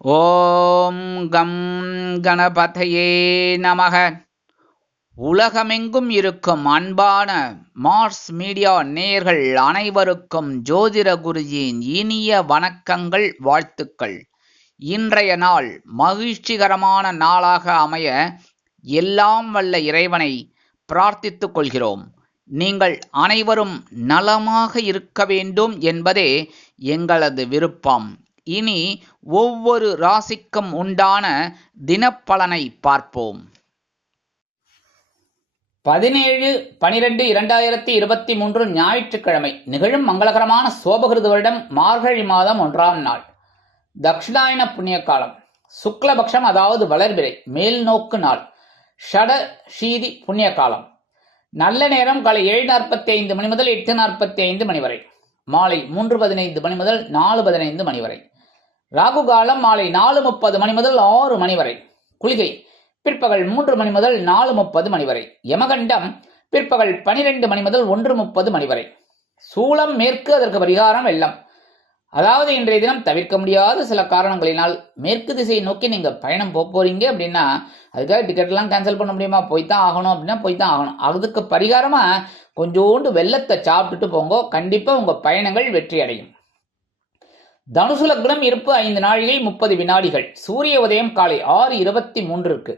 ஓம் come கணபதையே நமக. உலகமெங்கும் இருக்கும் அன்பான மார்ஸ் மீடியா நேயர்கள் அனைவருக்கும் ஜோதிட குருஜியின் இனிய வணக்கங்கள், வாழ்த்துக்கள். இன்றைய நாள் மகிழ்ச்சிகரமான நாளாக அமைய எல்லாம் வல்ல இறைவனை பிரார்த்தித்துக் கொள்கிறோம். நீங்கள் அனைவரும் நலமாக இருக்க வேண்டும் என்பதே எங்களது விருப்பம். இனி ஒவ்வொரு ராசிக்கும் உண்டான தினப்பலனை பார்ப்போம். 17/12/2023 ஞாயிற்றுக்கிழமை நிகழும் மங்களகரமான சோபகிருது வருடம் மார்கழி மாதம் 1ஆம் நாள், தக்ஷிணாயன புண்ணிய காலம், சுக்லபக்ஷம் அதாவது வளர்பிறை மேல் நோக்கு நாள், ஷட ஷீதி புண்ணிய காலம். நல்ல நேரம் காலை 7:45 மணி முதல் 8:45 மணி வரை, மாலை 3:15 மணி முதல் 4:15 மணி வரை. ராகு காலம் மாலை 4:30 மணி முதல் 6 மணி வரை. குளிகை பிற்பகல் 3 மணி முதல் 4:30 மணி வரை. யமகண்டம் பிற்பகல் 12 மணி முதல் 1:30 மணி வரை. சூளம் மேற்கு, அதற்கு பரிகாரம் வெள்ளம். அதாவது இன்றைய தினம் தவிர்க்க முடியாத சில காரணங்களினால் மேற்கு திசையை நோக்கி நீங்க பயணம் போறீங்க அப்படின்னா அதுக்காக டிக்கெட்லாம் கேன்சல் பண்ண முடியுமா? போய்தான் ஆகணும் அப்படின்னா போய்தான் ஆகணும். அதுக்கு பரிகாரமா கொஞ்சோண்டு வெள்ளத்தை சாப்பிட்டுட்டு போங்க, கண்டிப்பா உங்க பயணங்கள் வெற்றி அடையும். தனுசு லக்னம் இருப்பு 5 நாழிகை 30 வினாடிகள். சூரிய உதயம் காலை 6:23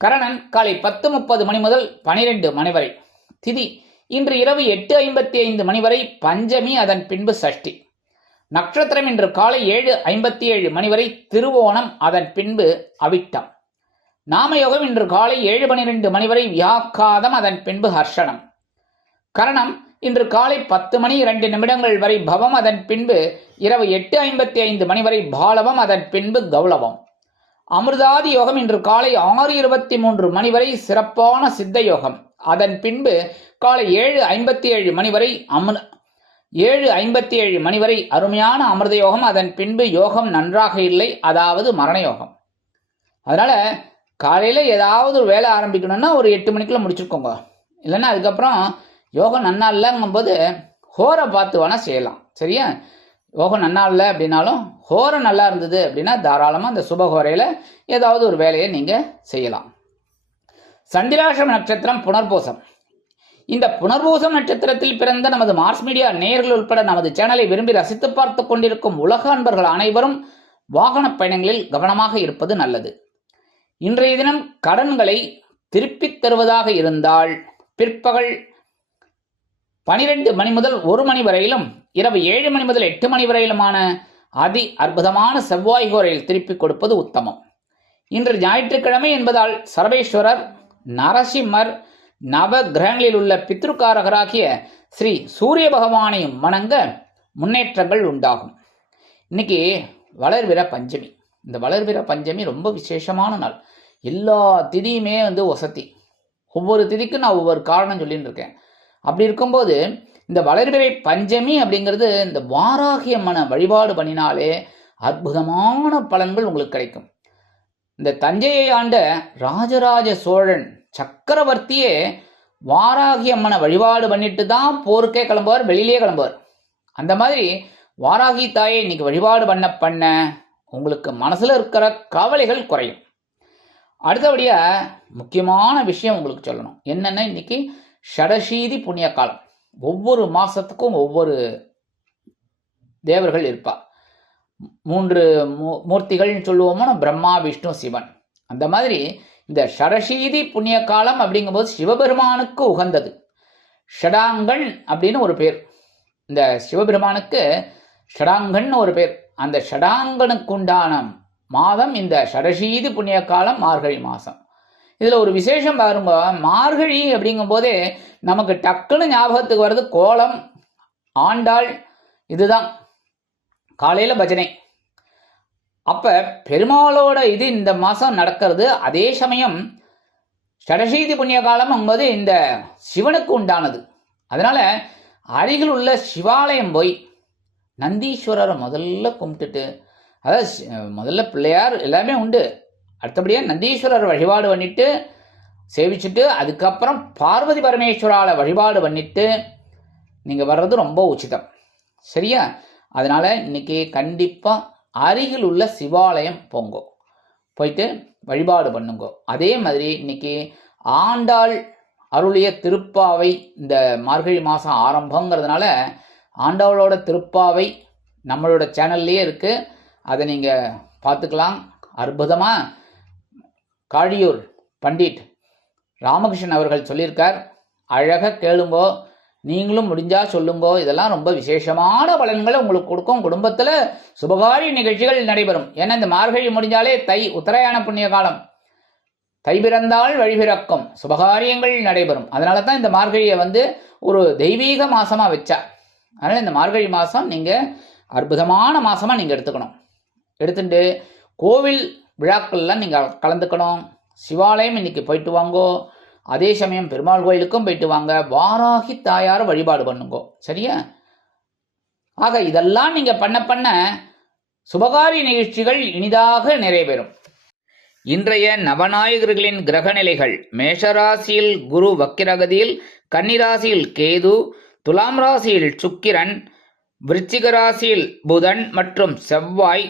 கரணன் காலை 10:30 மணி முதல் 12 மணி வரை. திதி இன்று இரவு 8:55 மணி வரை பஞ்சமி, அதன் பின்பு சஷ்டி. நட்சத்திரம் இன்று காலை 7:57 மணி வரை திருவோணம், அதன் பின்பு அவிட்டம். நாமயோகம் இன்று காலை 7:12 மணி வரை வியாக்காதம், அதன் பின்பு ஹர்ஷனம். கரணம் இன்று காலை 10 மணி 2 நிமிடங்கள் வரை பவம், அதன் பின்பு இரவு 8:55 மணி வரை பாலவம், அதன் பின்பு கௌளவம். அமிர்தாதி யோகம் இன்று காலை 6:23 மணி வரை சிறப்பான சித்த யோகம், அதன் பின்பு காலை 7:57 மணி வரை 7:57 மணி வரை அருமையான அமிர்த யோகம், அதன் பின்பு யோகம் நன்றாக இல்லை, அதாவது மரண யோகம். அதனால காலையில ஏதாவது ஒரு வேலை ஆரம்பிக்கணும்னா ஒரு 8 மணிக்குள்ள முடிச்சுக்கோங்க. இல்லைன்னா அதுக்கப்புறம் யோகம் நன்னா இல்லைங்கும் போது ஹோரை பார்த்து வேணா செய்யலாம். சரியா? யோகம் நன்னா இல்லை அப்படின்னாலும் ஹோரை நல்லா இருந்தது அப்படின்னா தாராளமாக அந்த சுபஹோரையில் ஏதாவது ஒரு வேலையை நீங்கள் செய்யலாம். சந்திராஷ்டம நட்சத்திரம் புனர்பூசம். இந்த புனர்பூசம் நட்சத்திரத்தில் பிறந்த நமது மார்ஸ் மீடியா நேயர்கள் உட்பட நமது சேனலை விரும்பி ரசித்து பார்த்து கொண்டிருக்கும் உலக அன்பர்கள் அனைவரும் வாகன பயணங்களில் கவனமாக இருப்பது நல்லது. இன்றைய தினம் கடன்களை திருப்பித் தருவதாக இருந்தால் பிற்பகல் 12 மணி முதல் 1 மணி வரையிலும் இரவு 7 மணி முதல் 8 மணி வரையிலுமான அதி அற்புதமான செவ்வாய் கோரையில் திருப்பிக் கொடுப்பது உத்தமம். இன்று ஞாயிற்றுக்கிழமை என்பதால் சர்வேஸ்வரர், நரசிம்மர், நவ கிரகங்களில் உள்ள பித்ருக்காரகராகிய ஸ்ரீ சூரிய பகவானையும் வணங்க முன்னேற்றங்கள் உண்டாகும். இன்னைக்கு வளர்பிற பஞ்சமி. இந்த வளர்பிற பஞ்சமி ரொம்ப விசேஷமான நாள். எல்லா திதியுமே வசதி. ஒவ்வொரு திதிக்கும் நான் ஒவ்வொரு காரணம் சொல்லிட்டு இருக்கேன். அப்படி இருக்கும்போது இந்த வளர்பிறை பஞ்சமி அப்படிங்கிறது இந்த வாராகி அம்மனை வழிபாடு பண்ணினாலே அற்புதமான பலன்கள் உங்களுக்கு கிடைக்கும். இந்த தஞ்சையை ஆண்ட ராஜராஜ சோழன் சக்கரவர்த்தியே வாராகி அம்மனை வழிபாடு பண்ணிட்டு தான் போருக்கே கிளம்புவார், வெளியிலே கிளம்புவார். அந்த மாதிரி வாராகி தாயை இன்னைக்கு வழிபாடு பண்ண உங்களுக்கு மனசுல இருக்கிற கவலைகள் குறையும். அடுத்தபடியா முக்கியமான விஷயம் உங்களுக்கு சொல்லணும். என்னன்னா இன்னைக்கு ஷடசீதி புண்ணிய காலம். ஒவ்வொரு மாசத்துக்கும் ஒவ்வொரு தேவர்கள் இருப்பா. 3 மூர்த்திகள்னு சொல்லுவோமோ, பிரம்மா, விஷ்ணு, சிவன். அந்த மாதிரி இந்த ஷடசீதி புண்ணிய காலம் அப்படிங்கும்போது சிவபெருமானுக்கு உகந்தது. ஷடாங்கன் அப்படின்னு ஒரு பேர். இந்த சிவபெருமானுக்கு ஷடாங்கன் ஒரு பேர். அந்த ஷடாங்கனுக்கு உண்டான மாதம் இந்த ஷடசீதி புண்ணிய காலம் மார்கழி மாசம். இதுல ஒரு விசேஷம் பாருங்க. மார்கழி அப்படிங்கும் போதே நமக்கு டக்குன்னு ஞாபகத்துக்கு வர்றது கோலம், ஆண்டாள். இதுதான் காலையில பஜனை. அப்ப பெருமாளோட இது இந்த மாசம் நடக்கிறது. அதே சமயம் ஷடசீதி புண்ணிய காலம் என்பது இந்த சிவனுக்கு உண்டானது. அதனால அருகில் உள்ள சிவாலயம் போய் நந்தீஸ்வரரை முதல்ல கும்பிட்டுட்டு, அதாவது முதல்ல பிள்ளையார் எல்லாமே உண்டு, அடுத்தபடியாக நந்தீஸ்வரர் வழிபாடு பண்ணிட்டு சேவிச்சுட்டு அதுக்கப்புறம் பார்வதி பரமேஸ்வரால வழிபாடு பண்ணிட்டு நீங்கள் வர்றது ரொம்ப உச்சிதம். சரியா? அதனால இன்னைக்கு கண்டிப்பாக அருகில் உள்ள சிவாலயம் போங்கோ, போயிட்டு வழிபாடு பண்ணுங்கோ. அதே மாதிரி இன்னைக்கு ஆண்டாள் அருளிய திருப்பாவை, இந்த மார்கழி மாதம் ஆரம்பங்கிறதுனால ஆண்டாளோட திருப்பாவை நம்மளோட சேனல்லையே இருக்குது, அதை நீங்கள் பார்த்துக்கலாம். அற்புதமாக காழியூர் பண்டிட் ராமகிருஷ்ணன் அவர்கள் சொல்லியிருக்கார், அழகாக கேளுங்கோ, நீங்களும் முடிஞ்சால் சொல்லுங்கோ. இதெல்லாம் ரொம்ப விசேஷமான பலன்களை உங்களுக்கு கொடுக்கும். குடும்பத்தில் சுபகாரிய நிகழ்ச்சிகள் நடைபெறும். ஏன்னா இந்த மார்கழி முடிஞ்சாலே தை, உத்தராயண புண்ணிய காலம், தை பிறந்தால் வழிபிறக்கும், சுபகாரியங்கள் நடைபெறும். அதனால தான் இந்த மார்கழியை ஒரு தெய்வீக மாதமாக வச்சா. அதனால் இந்த மார்கழி மாதம் நீங்கள் அற்புதமான மாதமாக நீங்கள் எடுத்துக்கணும். எடுத்துட்டு கோவில் விழாக்கள்லாம் நீங்கள் கலந்துக்கணும். சிவாலயம் இன்னைக்கு போயிட்டு வாங்கோ. அதே சமயம் பெருமாள் கோயிலுக்கும் போயிட்டு வாங்க. வாராகி தாயாரை வழிபாடு பண்ணுங்கோ. சரியா? ஆக இதெல்லாம் நீங்கள் பண்ண சுபகாரிய நிகழ்ச்சிகள் இனிதாக நிறைவேறும். இன்றைய நவநாயகர்களின் கிரக நிலைகள்: மேஷராசியில் குரு வக்கிரகதியில், கன்னிராசியில் கேது, துலாம் ராசியில் சுக்கிரன், விருச்சிக ராசியில் புதன் மற்றும் செவ்வாய்,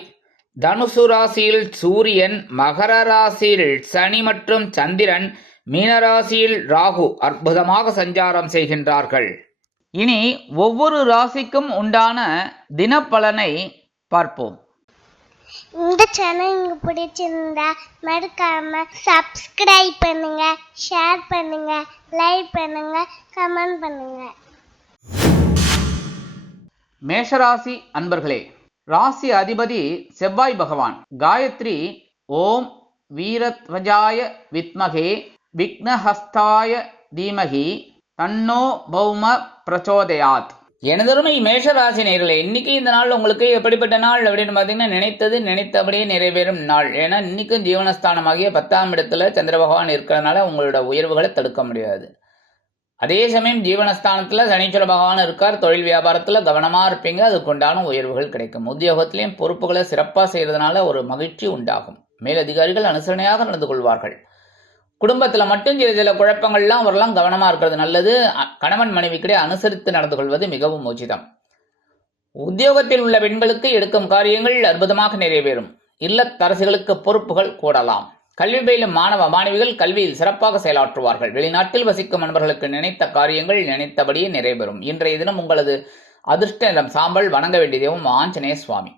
தனுசு ராசியில் சூரியன், மகர ராசியில் சனி மற்றும் சந்திரன், மீனராசியில் ராகு அற்புதமாக சஞ்சாரம் செய்கின்றார்கள். இனி ஒவ்வொரு ராசிக்கும் உண்டான தினப்பலனை பார்ப்போம். இந்த சேனல் உங்களுக்கு பிடிச்சிருந்தா மறக்காம சப்ஸ்கிரைப் பண்ணுங்க, ஷேர் பண்ணுங்க, லைக் பண்ணுங்க, கமெண்ட் பண்ணுங்க. மேஷராசி அன்பர்களே, ராசி அதிபதி செவ்வாய் பகவான். காயத்ரி ஓம் வீரத்வஜாய வித்மகே விக்னஹஸ்தாய தீமகி தன்னோ பௌம பிரச்சோதயாத். எனதருமை மேஷராசி நேயர்களே, இன்னைக்கு இந்த நாள் உங்களுக்கு எப்படிப்பட்ட நாள் அப்படின்னு பார்த்தீங்கன்னா, நினைத்தது நினைத்தபடியே நிறைவேறும் நாள். ஏன்னா இன்னைக்கும் ஜீவனஸ்தானமாகிய 10ஆம் இடத்துல சந்திர பகவான் இருக்கிறதுனால உங்களோட உயர்வுகளை தடுக்க முடியாது. அதே சமயம் ஜீவனஸ்தானத்தில் சனீஸ்வர பகவான் இருக்கார். தொழில் வியாபாரத்தில் கவனமாக இருப்பீங்க, அதுக்குண்டான உயர்வுகள் கிடைக்கும். உத்தியோகத்திலையும் பொறுப்புகளை சிறப்பாக செய்கிறதுனால ஒரு மகிழ்ச்சி உண்டாகும். மேலதிகாரிகள் அனுசரணையாக நடந்து கொள்வார்கள். குடும்பத்தில் மட்டும் சில குழப்பங்கள்லாம் வரலாம், கவனமாக இருக்கிறது நல்லது. கணவன் மனைவிக்கிடையே அனுசரித்து நடந்து கொள்வது மிகவும் உச்சிதம். உத்தியோகத்தில் உள்ள பெண்களுக்கு எடுக்கும் காரியங்கள் அற்புதமாக நிறைவேறும். இல்லத்தரசிகளுக்கு பொறுப்புகள் கூடலாம். கல்வி பயிலும் மாணவ மாணவிகள் கல்வியில் சிறப்பாக செயலாற்றுவார்கள். வெளிநாட்டில் வசிக்கும் நண்பர்களுக்கு நினைத்த காரியங்கள் நினைத்தபடியே நிறைவேறும். இன்றைய தினம் உங்களது அதிர்ஷ்ட நிறம் சாம்பல். வணங்க வேண்டிய தெய்வம் ஆஞ்சநேய சுவாமி.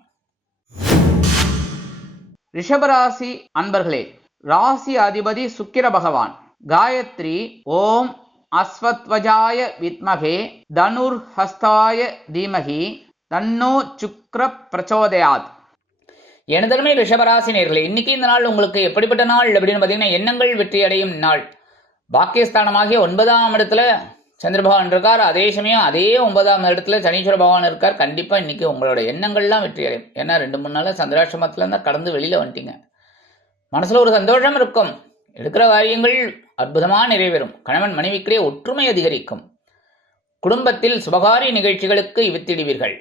ரிஷபராசி அன்பர்களே, ராசி அதிபதி சுக்கிர பகவான். காயத்ரி ஓம் அஸ்வத்வஜாய வித்மகே தனுர் ஹஸ்தாய தீமகி தன்னோ சுக்ர பிரச்சோதயாத். எனதருமை ரிஷபராசி நேயர்களே, இன்னைக்கு இந்த நாள் உங்களுக்கு எப்படிப்பட்ட நாள் அப்படின்னு பார்த்தீங்கன்னா, எண்ணங்கள் வெற்றி அடையும் நாள். பாக்கியஸ்தானமாகிய 9ஆம் இடத்துல சந்திர பகவான் இருக்கார். அதே சமயம் அதே 9ஆம் இடத்துல சனீஸ்வர பகவான் இருக்கார். கண்டிப்பாக இன்னைக்கு உங்களோட எண்ணங்கள்லாம் வெற்றி அடையும். ஏன்னா 2-3 நாள் சந்திராசிரமத்தில் இருந்தால் கடந்து வெளியில் வந்துட்டீங்க. மனசில் ஒரு சந்தோஷம் இருக்கும். எடுக்கிற காரியங்கள் அற்புதமாக நிறைவேறும். கணவன் மனைவிக்கிடையே ஒற்றுமை அதிகரிக்கும். குடும்பத்தில் சுபகாரிய நிகழ்ச்சிகளுக்கு வித்திடுவீர்கள்.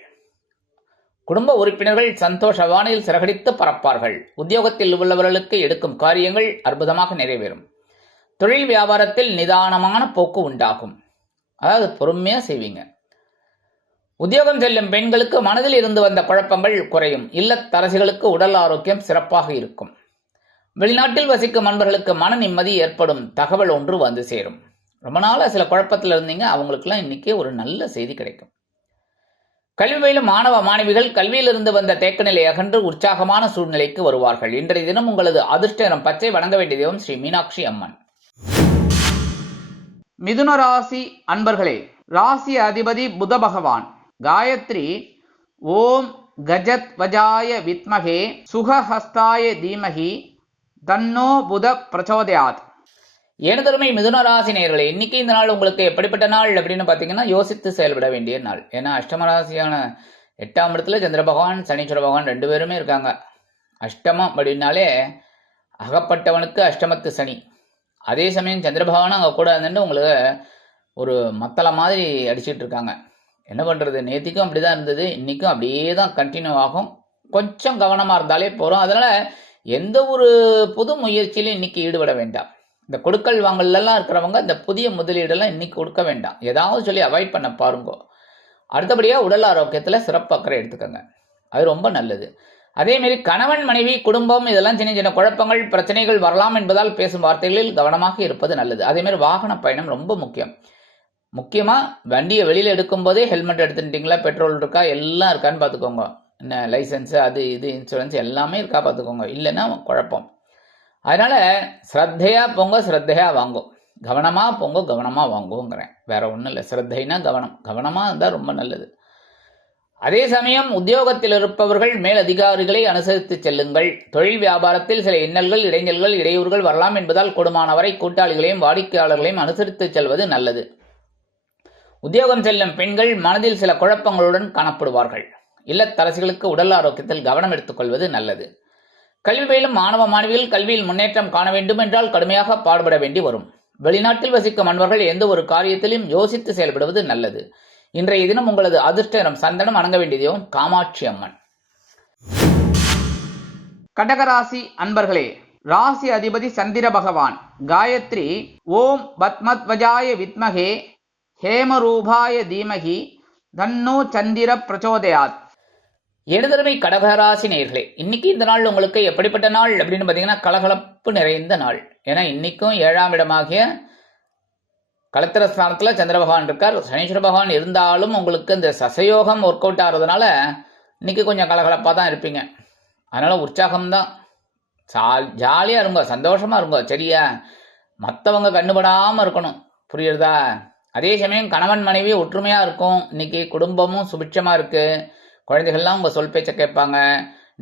குடும்ப உறுப்பினர்கள் சந்தோஷ வானில் சிறகடித்து பறப்பார்கள். உத்தியோகத்தில் உள்ளவர்களுக்கு எடுக்கும் காரியங்கள் அற்புதமாக நிறைவேறும். தொழில் வியாபாரத்தில் நிதானமான போக்கு உண்டாகும். அதாவது பொறுமையாக செய்வீங்க. உத்தியோகம் செல்லும் பெண்களுக்கு மனதில் இருந்து வந்த குழப்பங்கள் குறையும். இல்லத்தரசிகளுக்கு உடல் ஆரோக்கியம் சிறப்பாக இருக்கும். வெளிநாட்டில் வசிக்கும் நண்பர்களுக்கு மன நிம்மதி ஏற்படும். தகவல் ஒன்று வந்து சேரும். ரொம்ப நாளாக சில குழப்பத்தில் இருந்தீங்க, அவங்களுக்குலாம் இன்னைக்கு ஒரு நல்ல செய்தி கிடைக்கும். கல்வி பயிலும் மாணவ மாணவிகள் கல்வியிலிருந்து வந்த தேக்க நிலை அகன்று உற்சாகமான சூழ்நிலைக்கு வருவார்கள். இன்றைய தினம் உங்களது அதிர்ஷ்ட நிறம் பச்சை. வணங்க வேண்டிய தெய்வம் ஸ்ரீ மீனாட்சி அம்மன். மிதுன ராசி அன்பர்களே, ராசி அதிபதி புத பகவான். காயத்ரி ஓம் கஜத் வஜாய வித்மகே சுகஹஸ்தாய தீமகி தன்னோ புத பிரச்சோதயாத். எனதருமை மிதுன ராசி நேயர்களே, இன்னைக்கு இந்த நாள் உங்களுக்கு எப்படிப்பட்ட நாள் அப்படின்னு பார்த்தீங்கன்னா, யோசித்து செயல்பட வேண்டிய நாள். ஏன்னா அஷ்டம ராசியான 8ஆம் இடத்துல சந்திர பகவான் சனீஸ்வர பகவான் 2 பேருமே இருக்காங்க. அஷ்டமம் அப்படின்னாலே அகப்பட்டவனுக்கு அஷ்டமத்து சனி. அதே சமயம் சந்திர பகவானும் அங்கே கூட இருந்துட்டு உங்களுக்கு ஒரு மத்தளை மாதிரி அடிச்சுட்டு இருக்காங்க. என்ன பண்ணுறது, நேற்றுக்கும் அப்படி தான் இருந்தது, இன்றைக்கும் அப்படியே தான் கண்டினியூ ஆகும். கொஞ்சம் கவனமாக இருந்தாலே போகிறோம். அதனால் எந்த ஒரு புது முயற்சியிலும் இன்னைக்கு ஈடுபட வேண்டாம். இந்த கொடுக்கல் வாங்கல்லாம் இருக்கிறவங்க இந்த புதிய முதலீடெல்லாம் இன்னைக்கு கொடுக்க வேண்டாம். ஏதாவது சொல்லி அவாய்ட் பண்ண பாருங்க. அடுத்தபடியாக உடல் ஆரோக்கியத்தில் சிறப்பு அக்கறை எடுத்துக்கோங்க, அது ரொம்ப நல்லது. அதேமாரி கணவன் மனைவி குடும்பம் இதெல்லாம் சின்ன சின்ன குழப்பங்கள் பிரச்சனைகள் வரலாம் என்பதால் பேசும் வார்த்தைகளில் கவனமாக இருப்பது நல்லது. அதேமாரி வாகன பயணம் ரொம்ப முக்கியம். முக்கியமாக வண்டியை வெளியில் எடுக்கும்போதே ஹெல்மெட் எடுத்துட்டீங்களா, பெட்ரோல் இருக்கா, எல்லாம் இருக்கான்னு பார்த்துக்கோங்க. என்ன லைசன்ஸு, அது இது இன்சூரன்ஸ் எல்லாமே இருக்கா பார்த்துக்கோங்க. இல்லைன்னா குழப்பம். அதனால் ஸ்ரத்தையாக போங்க, ஸ்ரத்தையாக வாங்கும். கவனமாக போங்க, கவனமாக வாங்குவோங்கிறேன். வேற ஒன்றும் இல்லை. ஸ்ரத்தைனா கவனமாக இருந்தால் ரொம்ப நல்லது. அதே சமயம் உத்தியோகத்தில் இருப்பவர்கள் மேல் அதிகாரிகளை அனுசரித்து செல்லுங்கள். தொழில் வியாபாரத்தில் சில இன்னல்கள், இடைஞ்சல்கள், இடையூறுகள் வரலாம் என்பதால் கூடுமானவரை கூட்டாளிகளையும் வாடிக்கையாளர்களையும் அனுசரித்து செல்வது நல்லது. உத்தியோகம் செல்லும் பெண்கள் மனதில் சில குழப்பங்களுடன் காணப்படுவார்கள். இல்லத்தரசிகளுக்கு உடல் ஆரோக்கியத்தில் கவனம் எடுத்துக்கொள்வது நல்லது. கல்வி பயிலும் மாணவ மாணவிகள் கல்வியில் முன்னேற்றம் காண வேண்டும் என்றால் கடுமையாக பாடுபட வேண்டி வரும். வெளிநாட்டில் வசிக்கும் அன்பர்கள் எந்த ஒரு காரியத்திலும் யோசித்து செயல்படுவது நல்லது. இன்றைய தினம் உங்களது அதிர்ஷ்ட நிறம் சந்தனம். வணங்க வேண்டியதும் காமாட்சி அம்மன். கடகராசி அன்பர்களே, ராசி அதிபதி சந்திர பகவான். காயத்ரி ஓம் பத்மத்வஜாய வித்மகே ஹேமரூபாய தீமகி தன்னோ சந்திர பிரச்சோதயாத். எழுதருமை கடகராசி நேயர்களே, இன்னைக்கு இந்த நாள் உங்களுக்கு எப்படிப்பட்ட நாள் அப்படின்னு பார்த்தீங்கன்னா கலகலப்பு நிறைந்த நாள். ஏன்னா இன்னைக்கும் 7ஆம் இடமாகிய களத்திர ஸ்தானத்தில் சந்திர பகவான் இருக்கார். சனீஸ்வர பகவான் இருந்தாலும் உங்களுக்கு இந்த சசயோகம் ஒர்க் அவுட் ஆகிறதுனால இன்னைக்கு கொஞ்சம் கலகலப்பாக தான் இருப்பீங்க. அதனால் உற்சாகம்தான். ஜாலியாக இருங்க, சந்தோஷமாக இருங்க. சரியா? மற்றவங்க கண்ணுபடாமல் இருக்கணும். புரியுறதா? அதே சமயம் கணவன் மனைவி ஒற்றுமையாக இருக்கும். இன்னைக்கு குடும்பமும் சுபிட்சமாக இருக்குது. குழந்தைகள்லாம் உங்கள் சொல் பேச்சை கேட்பாங்க.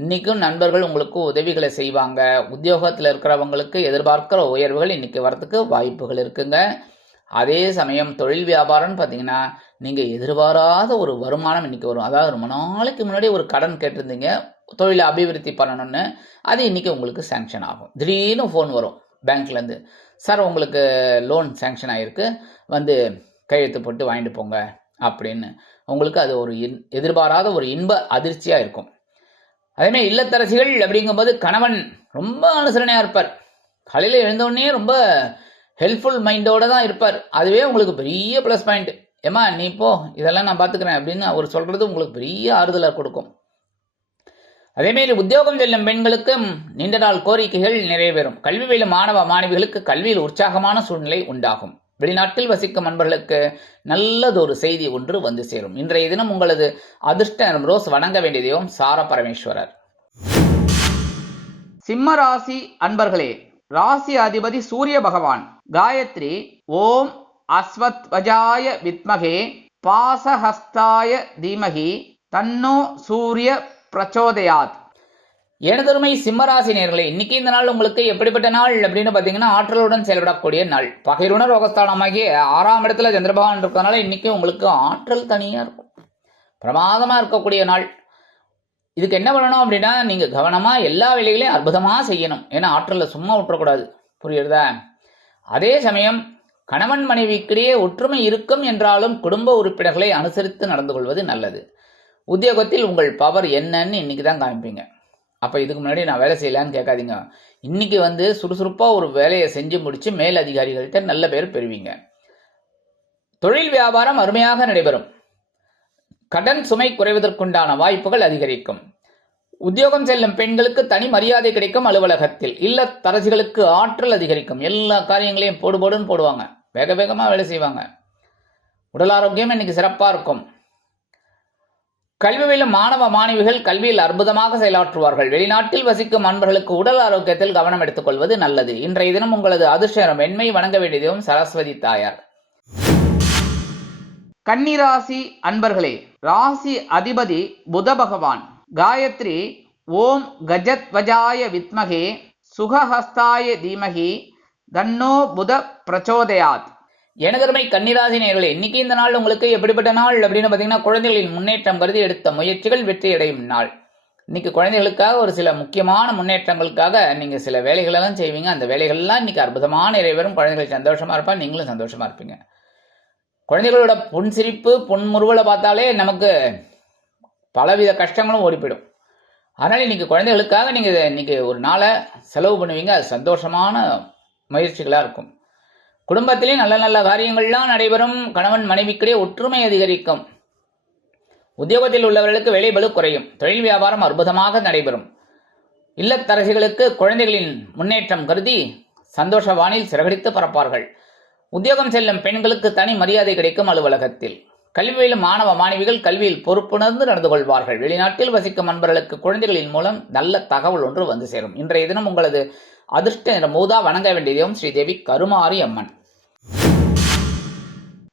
இன்றைக்கும் நண்பர்கள் உங்களுக்கு உதவிகளை செய்வாங்க. உத்தியோகத்தில் இருக்கிறவங்களுக்கு எதிர்பார்க்கிற உயர்வுகள் இன்றைக்கி வரத்துக்கு வாய்ப்புகள் இருக்குங்க. அதே சமயம் தொழில் வியாபாரம்னு பார்த்தீங்கன்னா நீங்கள் எதிர்பாராத ஒரு வருமானம் இன்றைக்கி வரும். அதாவது ரொம்ப நாளைக்கு முன்னாடி ஒரு கடன் கேட்டிருந்தீங்க தொழிலை அபிவிருத்தி பண்ணணும்னு, அது இன்றைக்கி உங்களுக்கு சேங்ஷன் ஆகும். திடீர்னு ஃபோன் வரும் பேங்க்லேருந்து, சார் உங்களுக்கு லோன் சேங்ஷன் ஆகிருக்கு, வந்து கையெழுத்து போட்டு வாங்கிட்டு போங்க அப்படின்னு. உங்களுக்கு அது ஒரு எதிர்பாராத ஒரு இன்ப அதிர்ச்சியாக இருக்கும். அதேமாதிரி இல்லத்தரசிகள் அப்படிங்கும்போது கணவன் ரொம்ப அனுசரணையாக இருப்பார். காலையில் எழுந்தோடனே ரொம்ப ஹெல்ப்ஃபுல் மைண்டோடு தான் இருப்பார். அதுவே உங்களுக்கு பெரிய ப்ளஸ் பாயிண்ட். ஏம்மா நீ போ, இதெல்லாம் நான் பார்த்துக்கிறேன் அப்படின்னு அவர் சொல்கிறது உங்களுக்கு பெரிய ஆறுதலாக கொடுக்கும். அதேமாரி உத்தியோகம் செல்லும் பெண்களுக்கு நீண்ட நாள் கோரிக்கைகள் நிறைவேறும். கல்வி பயிலும் மாணவ மாணவிகளுக்கு கல்வியில் உற்சாகமான சூழ்நிலை உண்டாகும். வெளிநாட்டில் வசிக்கும் நண்பர்களுக்கு நல்லதொரு செய்தி ஒன்று வந்து சேரும். இன்றைய தினம் உங்களது அதிர்ஷ்ட நிறம் ரோஸ். வணங்க வேண்டிய தெய்வம் சார பரமேஸ்வரர். சிம்ம ராசி அன்பர்களே, ராசி அதிபதி சூரிய பகவான். காயத்ரி ஓம் அஸ்வத்வஜாய வித்மகே பாசஹஸ்தாய தீமகி தன்னோ சூரிய பிரச்சோதயாத். எனதருமை சிம்மராசி நேயர்களே, இன்னைக்கு இந்த நாள் உங்களுக்கு எப்படிப்பட்ட நாள் அப்படின்னு பார்த்தீங்கன்னா ஆற்றலுடன் செயல்படக்கூடிய நாள். பகைருண ரோகஸ்தானமாகிய 6ஆம் இடத்துல சந்திரபகவான் இருக்கிறதுனால இன்னைக்கு உங்களுக்கு ஆற்றல் தனியாக இருக்கும். பிரமாதமாக இருக்கக்கூடிய நாள். இதுக்கு என்ன பண்ணணும் அப்படின்னா நீங்கள் கவனமாக எல்லா வேலைகளையும் அற்புதமாக செய்யணும். ஏன்னா ஆற்றலில் சும்மா விட்டுறக்கூடாது. புரியுறதா? அதே சமயம் கணவன் மனைவிக்கிடையே ஒற்றுமை இருக்கும் என்றாலும் குடும்ப உறுப்பினர்களை அனுசரித்து நடந்து கொள்வது நல்லது. உத்தியோகத்தில் உங்கள் பவர் என்னன்னு இன்னைக்கு தான் காமிப்பீங்க. அப்போ இதுக்கு முன்னாடி நான் வேலை செய்யலான்னு கேட்காதீங்க. இன்னைக்கு வந்து சுறுசுறுப்பாக ஒரு வேலையை செஞ்சு முடித்து மேல் அதிகாரிகள்கிட்ட நல்ல பேர் பெறுவீங்க. தொழில் வியாபாரம் அருமையாக நடைபெறும். கடன் சுமை குறைவதற்குண்டான வாய்ப்புகள் அதிகரிக்கும். உத்தியோகம் செல்லும் பெண்களுக்கு தனி மரியாதை கிடைக்கும். அலுவலகத்தில் இல்லத்தரசிகளுக்கு ஆற்றல் அதிகரிக்கும். எல்லா காரியங்களையும் போடுன்னு போடுவாங்க. வேக வேகமாக வேலை செய்வாங்க. உடல் ஆரோக்கியம் இன்னைக்கு சிறப்பாக இருக்கும். கல்வி பயிலும் மாணவ மாணவிகள் கல்வியில் அற்புதமாக செயலாற்றுவார்கள். வெளிநாட்டில் வசிக்கும் அன்பர்களுக்கு உடல் ஆரோக்கியத்தில் கவனம் எடுத்துக்கொள்வது நல்லது. இன்றைய தினம் உங்களது அதிர்ஷ்ட நிறம் வெண்மை. வணங்க வேண்டியதும் சரஸ்வதி தாயார். கன்னிராசி அன்பர்களே, ராசி அதிபதி புத பகவான். காயத்ரி ஓம் கஜத்வஜாய வித்மகே சுகஹஸ்தாய தீமகி தன்னோ புத பிரச்சோதயாத். எனதருமை கன்னிராசி நேயர்களே, இன்னைக்கு இந்த நாள் உங்களுக்கு எப்படிப்பட்ட நாள் அப்படின்னு பார்த்தீங்கன்னா குழந்தைகளின் முன்னேற்றம் கருதி எடுத்த முயற்சிகள் வெற்றியடையும் நாள். இன்னைக்கு குழந்தைகளுக்காக ஒரு சில முக்கியமான முன்னேற்றங்களுக்காக நீங்கள் சில வேலைகளெல்லாம் செய்வீங்க. அந்த வேலைகள்லாம் இன்னைக்கு அற்புதமாக நிறைவேறும். குழந்தைகள் சந்தோஷமாக இருப்பாங்க, நீங்களும் சந்தோஷமாக இருப்பீங்க. குழந்தைகளோட புன்சிரிப்பு புன்முறுவலை பார்த்தாலே நமக்கு பலவித கஷ்டங்களும் ஓடிப்பிடும். அதனால் இன்னைக்கு குழந்தைகளுக்காக நீங்கள் இன்னைக்கு ஒரு நாளை செலவு பண்ணுவீங்க. அது சந்தோஷமான முயற்சிகளாக இருக்கும். குடும்பத்திலே நல்ல நல்ல காரியங்கள்லாம் நடைபெறும். கணவன் மனைவிக்கிடையே ஒற்றுமை அதிகரிக்கும். உத்தியோகத்தில் உள்ளவர்களுக்கு வேலை பளு குறையும். தொழில் வியாபாரம் அற்புதமாக நடைபெறும். இல்லத்தரசிகளுக்கு குழந்தைகளின் முன்னேற்றம் கருதி சந்தோஷ வானில் சிறகடித்து பறப்பார்கள். உத்தியோகம் செல்லும் பெண்களுக்கு தனி மரியாதை கிடைக்கும் அலுவலகத்தில். கல்வியில் மாணவ மாணவிகள் கல்வியில் பொறுப்புணர்ந்து நடந்து கொள்வார்கள். வெளிநாட்டில் வசிக்கும் நண்பர்களுக்கு குழந்தைகளின் மூலம் நல்ல தகவல் ஒன்று வந்து சேரும். இன்றைய தினம் உங்களது அதிர்ஷ்ட நிறம் ஊதா. வணங்க வேண்டியதும் ஸ்ரீதேவி கருமாரி அம்மன்.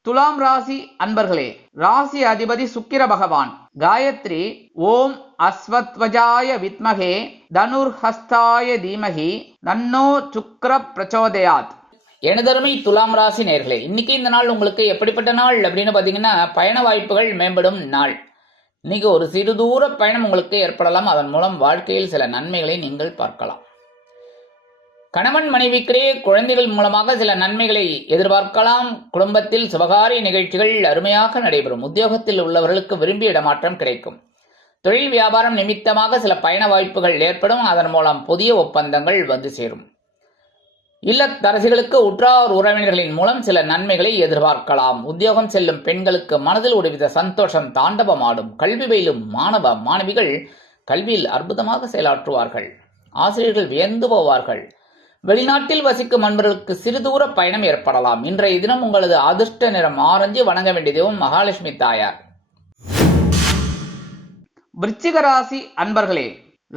துலாம் ராசி அன்பர்களே, ராசி அதிபதி சுக்கிர பகவான். காயத்ரி ஓம் அஸ்வத்வஜாய வித்மகே தனுர்ஹஸ்தாய தீமகி தன்னோ சுக்ர பிரச்சோதயாத். எனதருமை துலாம் ராசி நேயர்களே, இன்னைக்கு இந்த நாள் உங்களுக்கு எப்படிப்பட்ட நாள் அப்படின்னு பார்த்தீங்கன்னா, பயண வாய்ப்புகள் மேம்படும் நாள். இன்னைக்கு ஒரு சிறு தூர பயணம் உங்களுக்கு ஏற்படலாம். அதன் மூலம் வாழ்க்கையில் சில நன்மைகளை நீங்கள் பார்க்கலாம். கணவன் மனைவிக்கிடையே குழந்தைகள் மூலமாக சில நன்மைகளை எதிர்பார்க்கலாம். குடும்பத்தில் சுபகாரிய நிகழ்ச்சிகள் அருமையாக நடைபெறும். உத்தியோகத்தில் உள்ளவர்களுக்கு விரும்பிய இடமாற்றம் கிடைக்கும். தொழில் வியாபாரம் நிமித்தமாக சில பயண வாய்ப்புகள் ஏற்படும். அதன் மூலம் புதிய ஒப்பந்தங்கள் வந்து சேரும். இல்லத்தரசிகளுக்கு உற்றார் உறவினர்களின் மூலம் சில நன்மைகளை எதிர்பார்க்கலாம். உத்தியோகம் செல்லும் பெண்களுக்கு மனதில் ஒருவித சந்தோஷம் தாண்டவமாடும். கல்வி பயிலும் மாணவ மாணவிகள் கல்வியில் அற்புதமாக செயலாற்றுவார்கள். ஆசிரியர்கள் வியந்து போவார்கள். வெளிநாட்டில் வசிக்கும் நண்பர்களுக்கு சிறு தூர பயணம் ஏற்படலாம். இன்றைய தினம் உங்களது அதிர்ஷ்ட நிறம் ஆரஞ்சு. வணங்க வேண்டியதும் மகாலட்சுமி தாயார். விருச்சிக ராசி அன்பர்களே,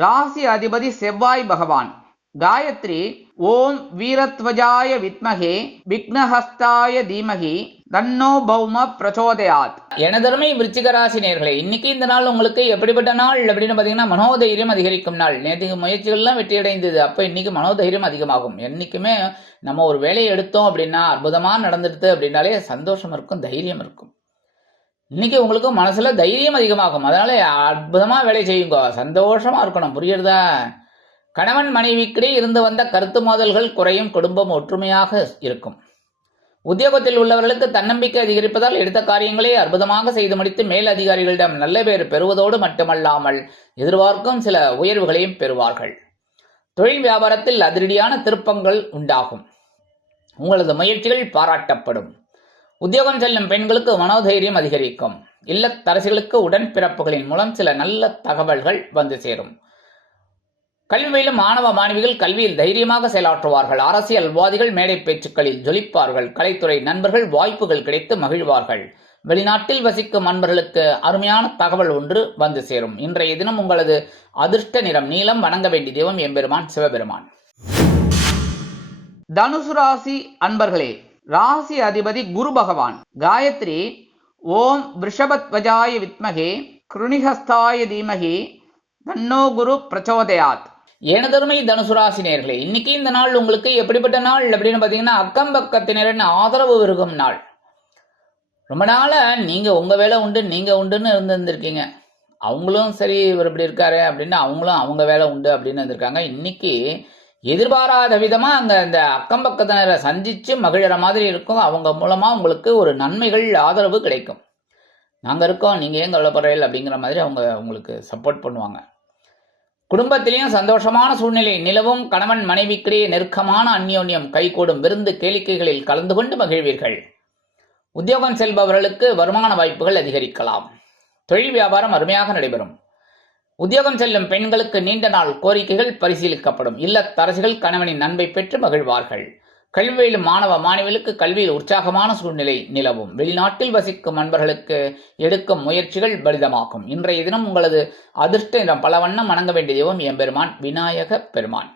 ராசி அதிபதி செவ்வாய் பகவான். காயத்ரி ஓம் வீரத்வஜாய வித்மகே விக்னஹஸ்தாய தீமகி தன்னோ பௌம பிரச்சோதயாத். எனதருமை விருச்சிக ராசி நேயர்களே, இன்னைக்கு இந்த நாள் உங்களுக்கு எப்படிப்பட்ட நாள் அப்படின்னு பார்த்தீங்கன்னா, மனோதைரியம் அதிகரிக்கும் நாள். நேற்று முயற்சிகள்லாம் வெற்றி அடைந்தது. அப்போ இன்னைக்கு மனோதைரியம் அதிகமாகும். என்னைக்குமே நம்ம ஒரு வேலையை எடுத்தோம் அப்படின்னா, அற்புதமாக நடந்துடுது அப்படின்னாலே சந்தோஷம் இருக்கும், தைரியம் இருக்கும். இன்னைக்கு உங்களுக்கு மனசுல தைரியம் அதிகமாகும். அதனால அற்புதமா வேலை செய்யுங்க, சந்தோஷமா இருக்கணும். புரியுறதா? கணவன் மனைவிக்கிடையே இருந்து வந்த கருத்து மோதல்கள் குறையும். குடும்பம் ஒற்றுமையாக இருக்கும். உத்தியோகத்தில் உள்ளவர்களுக்கு தன்னம்பிக்கை அதிகரிப்பதால் எடுத்த காரியங்களை அற்புதமாக செய்து முடித்து மேல் அதிகாரிகளிடம் நல்ல பேர் பெறுவதோடு மட்டுமல்லாமல் எதிர்பார்க்கும் சில உயர்வுகளையும் பெறுவார்கள். தொழில் வியாபாரத்தில் அதிரடியான திருப்பங்கள் உண்டாகும். உங்களது முயற்சிகள் பாராட்டப்படும். உத்தியோகம் செல்லும் பெண்களுக்கு மனோதைரியம் அதிகரிக்கும். இல்லத்தரசிகளுக்கு உடன்பிறப்புகளின் மூலம் சில நல்ல தகவல்கள் வந்து சேரும். கல்வியிலும் மாணவ மாணவிகள் கல்வியில் தைரியமாக செயலாற்றுவார்கள். அரசியல்வாதிகள் மேடை பேச்சுக்களில் ஜொலிப்பார்கள். கலைத்துறை நண்பர்கள் வாய்ப்புகள் கிடைத்து மகிழ்வார்கள். வெளிநாட்டில் வசிக்கும் நண்பர்களுக்கு அருமையான தகவல் ஒன்று வந்து சேரும். இன்றைய தினம் உங்களது அதிர்ஷ்ட நிறம் நீலம். வணங்க வேண்டிய தெய்வம் எம்பெருமான் சிவபெருமான். தனுசு ராசி அன்பர்களே, ராசி அதிபதி குரு பகவான். காயத்ரி ஓம் விருஷபத்வஜாய வித்மகே கிருணிஹஸ்தாய தீமகி தன்னோ குரு பிரச்சோதயாத். எனதருமை தனுசு ராசி நேயர்களே, இன்னைக்கு இந்த நாள் உங்களுக்கு எப்படிப்பட்ட நாள் அப்படின்னு பார்த்தீங்கன்னா, அக்கம் பக்கத்தினரின் ஆதரவு விருகும் நாள். ரொம்ப நாள நீங்க உங்க வேலை உண்டு நீங்க உண்டுன்னு இருந்திருக்கீங்க. அவங்களும் சரி இவர் இப்படி இருக்காரு அப்படின்னு அவங்களும் அவங்க வேலை உண்டு அப்படின்னு இருந்திருக்காங்க. இன்னைக்கு எதிர்பாராத விதமா அங்க இந்த அக்கம் பக்கத்தினரை சந்திச்சு மகிழற மாதிரி இருக்கும். அவங்க மூலமா உங்களுக்கு ஒரு நன்மைகள் ஆதரவு கிடைக்கும். நாங்க இருக்கோம், நீங்க ஏன் கவலைப்படுறீர்கள் அப்படிங்கிற மாதிரி அவங்க உங்களுக்கு சப்போர்ட் பண்ணுவாங்க. குடும்பத்திலேயும் சந்தோஷமான சூழ்நிலை நிலவும். கணவன் மனைவிக்கிடையே நெருக்கமான அந்யோன்யம் கைகூடும். விருந்து கேளிக்கைகளில் கலந்து கொண்டு மகிழ்வீர்கள். உத்தியோகம் செல்பவர்களுக்கு வருமான வாய்ப்புகள் அதிகரிக்கலாம். தொழில் வியாபாரம் அருமையாக நடைபெறும். உத்தியோகம் செல்லும் பெண்களுக்கு நீண்ட நாள் கோரிக்கைகள் பரிசீலிக்கப்படும். இல்லத்தரசிகள் கணவனின் அன்பை பெற்று மகிழ்வார்கள். கல்வியிலும் மாணவ மாணவிகளுக்கு கல்வியில் உற்சாகமான சூழ்நிலை நிலவும். வெளிநாட்டில் வசிக்கும் நண்பர்களுக்கு எடுக்கும் முயற்சிகள் பலிதமாகும். இன்றைய தினம் உங்களது அதிர்ஷ்ட நிறம் பல வண்ணம். வணங்க வேண்டிய தெய்வம் எம்பெருமான் விநாயக பெருமான்.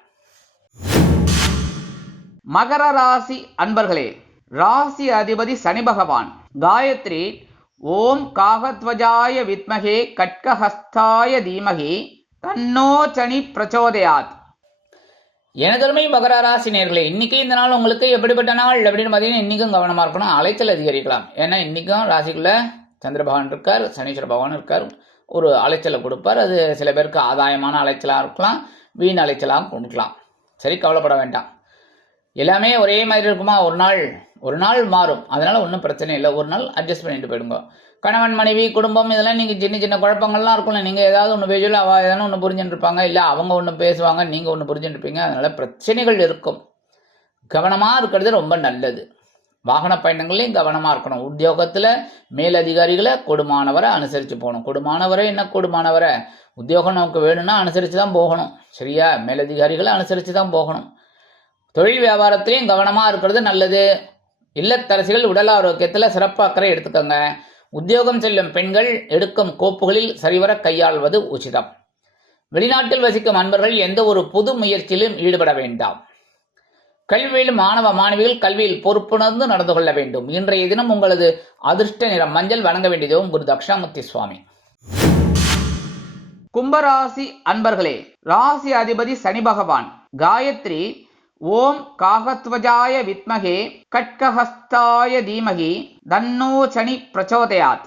மகர ராசி அன்பர்களே, ராசி அதிபதி சனி பகவான். காயத்ரி ஓம் காகத்வஜாய வித்மகே கட்கஹஸ்தாய தீமகி தன்னோ சனி பிரச்சோதயாத். எனதருமை மகர ராசி நேயர்களே, இன்னைக்கு இந்த நாள் உங்களுக்கு எப்படிப்பட்ட நாள் அப்படின்னு பார்த்தீங்கன்னா, இன்னைக்கும் கவனமா இருக்கணும். அலைச்சல் அதிகரிக்கலாம். ஏன்னா இன்னைக்கும் ராசிக்குள்ள சந்திர பகவான் இருக்கார், சனீஸ்வர பகவான் இருக்கார். ஒரு அலைச்சலை கொடுப்பார். அது சில பேருக்கு ஆதாயமான அலைச்சலாக இருக்கலாம், வீண் அலைச்சலாக கொடுக்கலாம். சரி, கவலைப்பட வேண்டாம். எல்லாமே ஒரே மாதிரி இருக்குமா? ஒரு நாள் மாறும். அதனால ஒன்றும் பிரச்சனை இல்லை. ஒரு நாள் அட்ஜஸ்ட் பண்ணிட்டு போயிடுங்க. கணவன் மனைவி குடும்பம் இதெல்லாம் நீங்கள் சின்ன சின்ன குழப்பங்கள்லாம் இருக்கும்ல. நீங்கள் ஏதாவது ஒன்று பேசல, அவள் ஏதாவது ஒன்று புரிஞ்சுட்டு இருப்பாங்க, இல்லை அவங்க ஒன்று பேசுவாங்க, நீங்கள் ஒன்று புரிஞ்சுட்டு இருப்பீங்க. அதனால பிரச்சனைகள் இருக்கும். கவனமாக இருக்கிறது ரொம்ப நல்லது. வாகன பயணங்களையும் கவனமாக இருக்கணும். உத்தியோகத்தில் மேலதிகாரிகளை கொடுமானவரை அனுசரித்து போகணும். கொடுமானவரை என்ன கொடுமானவரை உத்தியோகம் நமக்கு வேணும்னா அனுசரித்து தான் போகணும். சரியா? மேலதிகாரிகளை அனுசரித்து தான் போகணும். தொழில் வியாபாரத்திலையும் கவனமாக இருக்கிறது நல்லது. இல்லத்தரசிகள் உடல் ஆரோக்கியத்தில் சிறப்பு அக்கறை எடுத்துக்கோங்க. உத்தியோகம் செல்லும் பெண்கள் எடுக்கும் கோப்புகளில் சரிவர கையாள்வது உச்சிதம். வெளிநாட்டில் வசிக்கும் அன்பர்கள் எந்த ஒரு புது முயற்சியிலும் ஈடுபட வேண்டாம். கல்வியில் மாணவ மாணவிகள் கல்வியில் பொறுப்புணர்ந்து நடந்து கொள்ள வேண்டும். இன்றைய தினம் உங்களது அதிர்ஷ்ட நிறம் மஞ்சள். வணங்க வேண்டியதும் குரு தட்சிணாமூர்த்தி சுவாமி. கும்பராசி அன்பர்களே, ராசி அதிபதி சனி பகவான். காயத்ரி ஓம் காகத்வஜாய வித்மகே கட்கஹஸ்தாய தீமகி தன்னோ சனி பிரச்சோதயாத்.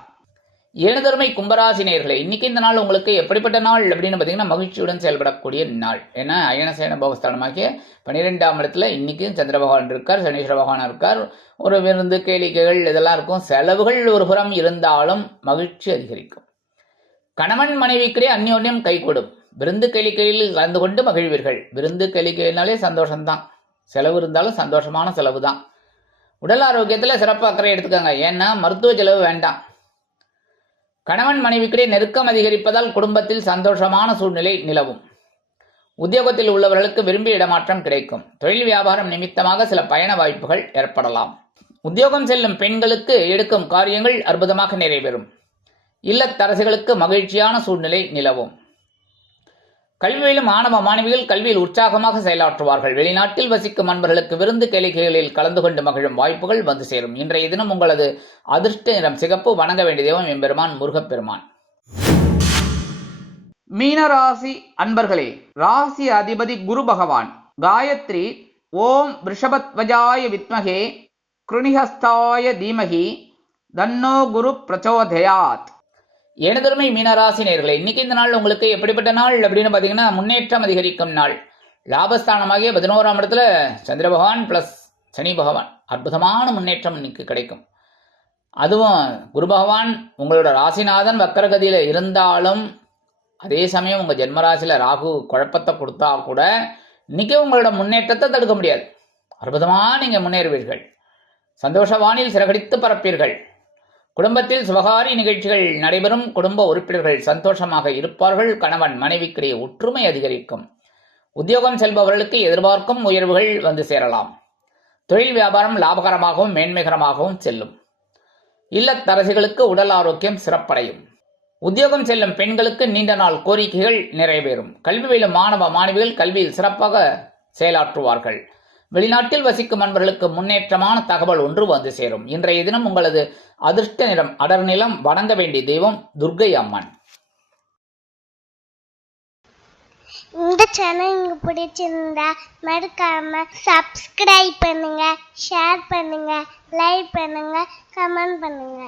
ஏனதர்மை கும்பராசினியர்களே, இன்னைக்கு இந்த நாள் உங்களுக்கு எப்படிப்பட்ட நாள் அப்படின்னு பார்த்தீங்கன்னா மகிழ்ச்சியுடன் செயல்படக்கூடிய நாள். ஏன்னா அயனசேன பவஸ்தானமாகிய 12ஆம் இடத்துல இன்னைக்கும் சந்திர பகவான் இருக்கார், சனீஸ்வர பகவான் இருக்கார். ஒரு விருந்து கேளிக்கைகள் இதெல்லாம் இருக்கும். செலவுகள் ஒரு புறம் இருந்தாலும் மகிழ்ச்சி அதிகரிக்கும். கணவன் மனைவிக்கிடையே அந்யோன்யம் கைகூடும். விருந்து கேளிக்கையில் கலந்து கொண்டு மகிழ்வீர்கள். விருந்து கேளிக்கையினாலே சந்தோஷம்தான். செலவு இருந்தாலும் சந்தோஷமான செலவு தான். உடல் ஆரோக்கியத்தில் சிறப்பு அக்கறை எடுத்துக்கோங்க. ஏன்னா மருத்துவ செலவு வேண்டாம். கணவன் மனைவிக்கிடையே நெருக்கம் அதிகரிப்பதால் குடும்பத்தில் சந்தோஷமான சூழ்நிலை நிலவும். உத்தியோகத்தில் உள்ளவர்களுக்கு விரும்பிய இடமாற்றம் கிடைக்கும். தொழில் வியாபாரம் நிமித்தமாக சில பயண வாய்ப்புகள் ஏற்படலாம். உத்தியோகம் செல்லும் பெண்களுக்கு எடுக்கும் காரியங்கள் அற்புதமாக நிறைவேறும். இல்லத்தரசிகளுக்கு மகிழ்ச்சியான சூழ்நிலை நிலவும். கல்வியிலும் மாணவ மாணவிகள் கல்வியில் உற்சாகமாக செயலாற்றுவார்கள். வெளிநாட்டில் வசிக்கும் அன்பர்களுக்கு விருந்து கேளிக்கைகளில் கலந்து கொண்டு மகிழும் வாய்ப்புகள் வந்து சேரும். இன்றைய தினம் உங்களது அதிர்ஷ்ட நிறம் சிகப்பு. வணங்க வேண்டிய தெய்வம் எம்பெருமான் முருகப்பெருமான். மீனராசி அன்பர்களே, ராசி அதிபதி குரு பகவான். காயத்ரி ஓம் ரிஷபத்வஜாய வித்மகே கிருணிஹஸ்தாய தீமகி தன்னோ குரு பிரச்சோதயாத். எனதருமை மீனராசி நேயர்களே, இன்னைக்கு இந்த நாள் உங்களுக்கு எப்படிப்பட்ட நாள் அப்படின்னு பார்த்தீங்கன்னா முன்னேற்றம் அதிகரிக்கும் நாள். லாபஸ்தானமாகிய 11ஆம் இடத்துல சந்திர பகவான் பிளஸ் சனி பகவான், அற்புதமான முன்னேற்றம் இன்னைக்கு கிடைக்கும். அதுவும் குரு பகவான் உங்களோட ராசிநாதன் வக்கரகதியில் இருந்தாலும் அதே சமயம் உங்கள் ஜென்மராசியில் ராகு குழப்பத்தை கொடுத்தா கூட இன்னைக்கு உங்களோட முன்னேற்றத்தை தடுக்க முடியாது. அற்புதமாக நீங்கள் முன்னேறுவீர்கள். சந்தோஷவானில் சிறகடித்து பரப்பீர்கள். குடும்பத்தில் சுபகாரி நிகழ்ச்சிகள் நடைபெறும். குடும்ப உறுப்பினர்கள் சந்தோஷமாக இருப்பார்கள். கணவன் மனைவிக்கிடையே ஒற்றுமை அதிகரிக்கும். உத்தியோகம் செல்பவர்களுக்கு எதிர்பார்க்கும் உயர்வுகள் வந்து சேரலாம். தொழில் வியாபாரம் லாபகரமாகவும் மேன்மைகரமாகவும் செல்லும். இல்லத்தரசிகளுக்கு உடல் ஆரோக்கியம் சிறப்படையும். உத்தியோகம் செல்லும் பெண்களுக்கு நீண்ட நாள் கோரிக்கைகள் நிறைவேறும். கல்வி பயிலும் மாணவ மாணவிகள் கல்வியில் சிறப்பாக செயலாற்றுவார்கள். வெளிநாட்டில் வசிக்கும் அன்பர்களுக்கு முன்னேற்றமான தகவல் ஒன்று வந்து சேரும். இன்றைய தினம் உங்களது அதிர்ஷ்ட நிறம் அடர் நிலம். வணங்க வேண்டிய தெய்வம் துர்க்கை அம்மன். இந்த சேனல் உங்களுக்கு பிடிச்சிருந்தா மறக்காம சப்ஸ்கிரைப் பண்ணுங்க, ஷேர் பண்ணுங்க, லைக் பண்ணுங்க, கமெண்ட் பண்ணுங்க.